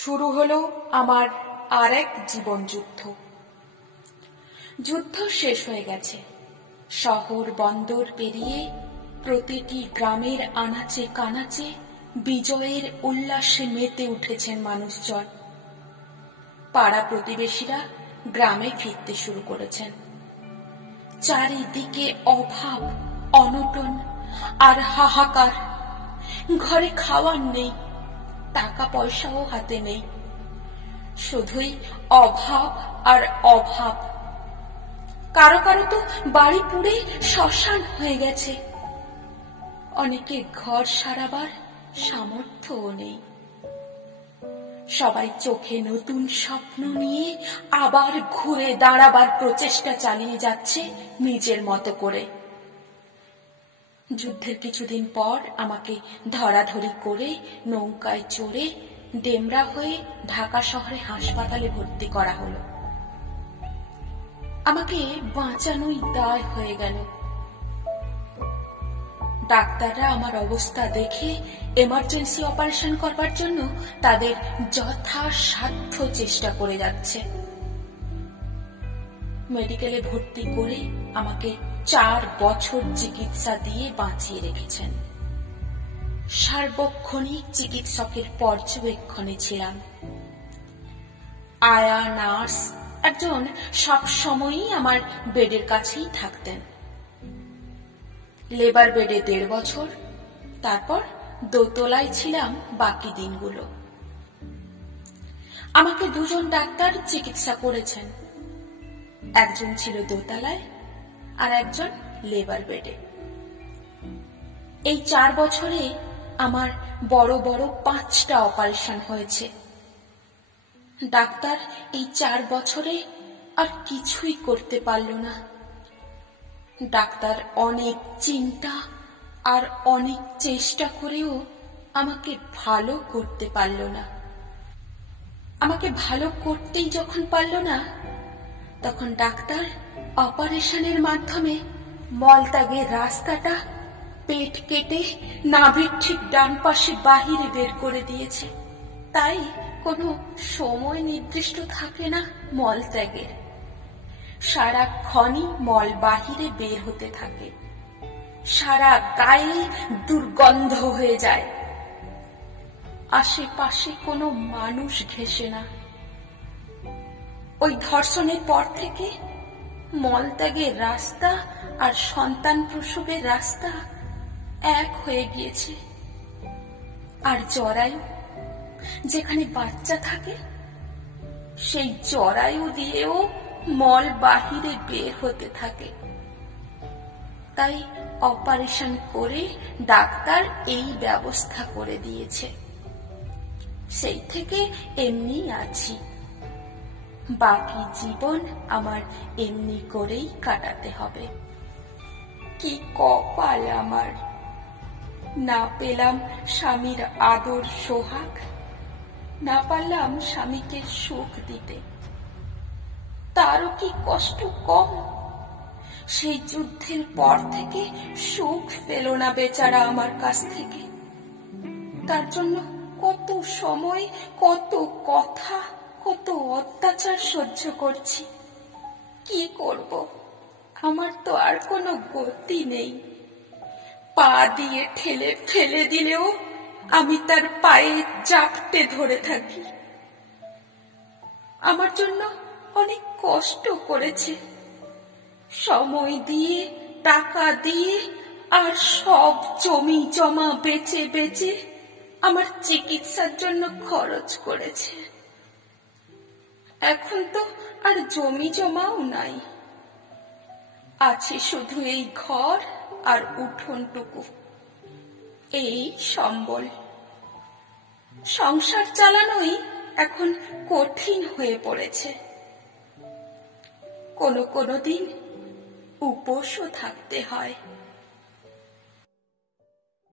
শুরু হলো আমার আর এক জীবন যুদ্ধ। যুদ্ধ শেষ হয়ে গেছে। শহর বন্দর পেরিয়ে প্রতিটি গ্রামের আনাচে কানাচে বিজয়ের উল্লাসে মেতে উঠেছেন মানুষজন। পাড়া প্রতিবেশীরা গ্রামে ফিরতে শুরু করেছেন। চারিদিকে অভাব, অনটন আর হাহাকার। ঘরে খাওয়ার নেই, টাকা পয়সাও হাতে নেই, শুধুই অভাব আর অভাব। কারো কারো তো বাড়ি পুড়ে শ্মশান হয়ে গেছে। অনেকে ঘর সারাবার সামর্থ্যও নেই। সবাই চোখে নতুন স্বপ্ন নিয়ে আবার ঘুরে দাঁড়াবার প্রচেষ্টা চালিয়ে যাচ্ছে নিজের মতো করে। যুদ্ধের কিছুদিন পর আমাকে ধরাধরি করে নৌকায় চড়ে ডেমরা হয়ে ঢাকা শহরে হাসপাতালে ভর্তি করা হলো। আমাকে বাঁচানোই দায় হয়ে গেল। ডাক্তাররা আমার অবস্থা দেখে এমার্জেন্সি অপারেশন করবার জন্য তাদের যথাসাধ্য চেষ্টা করে যাচ্ছে। মেডিকেলে ভর্তি করে আমাকে 4 বছর চিকিৎসা দিয়ে বাঁচিয়ে রেখেছেন। সার্বক্ষণিক চিকিৎসকের পর্যবেক্ষণে ছিলাম। আয়া নার্স একজন সব সময়ই আমার বেডের কাছেই থাকতেন। লেবার বেডে 1.5 বছর, তারপর দোতলায় ছিলাম বাকি দিনগুলো। আমাকে 2 জন ডাক্তার চিকিৎসা করেছেন। একজন ছিল দোতলায় আর একজন লেবার বেডে। এই 4 বছরে আমার বড় বড় 5টা অপারেশন হয়েছে। ডাক্তার এই 4 বছরে আর কিছুই করতে পারল না। ডাক্তার অনেক চিন্তা আর অনেক চেষ্টা করেও আমাকে ভালো করতে পারল না। আমাকে ভালো করতেই যখন পারল না, তখন ডাক্তার অপারেশনের মাধ্যমে মলত্যাগের রাস্তাটা পেট কেটে নাভির ঠিক ডান পাশে বাহিরে বের করে দিয়েছে। তাই কোনো সময় নির্দিষ্ট থাকে না মলত্যাগের। সারাক্ষণই মল বাহিরে বের হতে থাকে। সারা গায়ে দুর্গন্ধ হয়ে যায়। আশেপাশে কোনো মানুষ ঘেঁষে না। ওই ধর্ষণের পর থেকে মলত্যাগের রাস্তা আর সন্তান প্রসবের রাস্তা এক হয়ে গিয়েছে। আর জরায়ু, যেখানে বাচ্চা থাকে, সেই জরায়ু দিয়েও মল বাহিরে বের হতে থাকে। তাই অপারেশন করে ডাক্তার এই ব্যবস্থা করে দিয়েছে। সেই থেকে এমনি আছি। বাকি জীবন আমার এমনি করেই কাটাতে হবে। কি কপাল আমার! না পেলাম স্বামীর আদর সোহাগ, না পারলাম স্বামীকে সুখ দিতে। তারও কি কষ্ট কম? সেই যুদ্ধের পর থেকে সুখ পেল না বেচারা আমার কাছ থেকে। তার জন্য কত সময়, কত কথা, কত অত্যাচার সহ্য করছি। কি করব? আমার তো আর কোনো গতি নেই। পা দিয়ে ঠেলে ফেলে দিলেও আমি তার পায়ে জাপটে ধরে থাকি। আমার জন্য অনেক কষ্ট করেছে, সময় দিয়ে, টাকা দিয়ে, আর সব জমি জমা বেচে বেচে আমার চিকিৎসার জন্য খরচ করেছে। এখন তো আর জমি জমাও নাই, আছে শুধু এই ঘর আর উঠোনটুকু, এই সম্বল। সংসার চালানোই এখন কঠিন হয়ে পড়েছে। কোনো কোনো দিন উপোসও থাকতে হয়।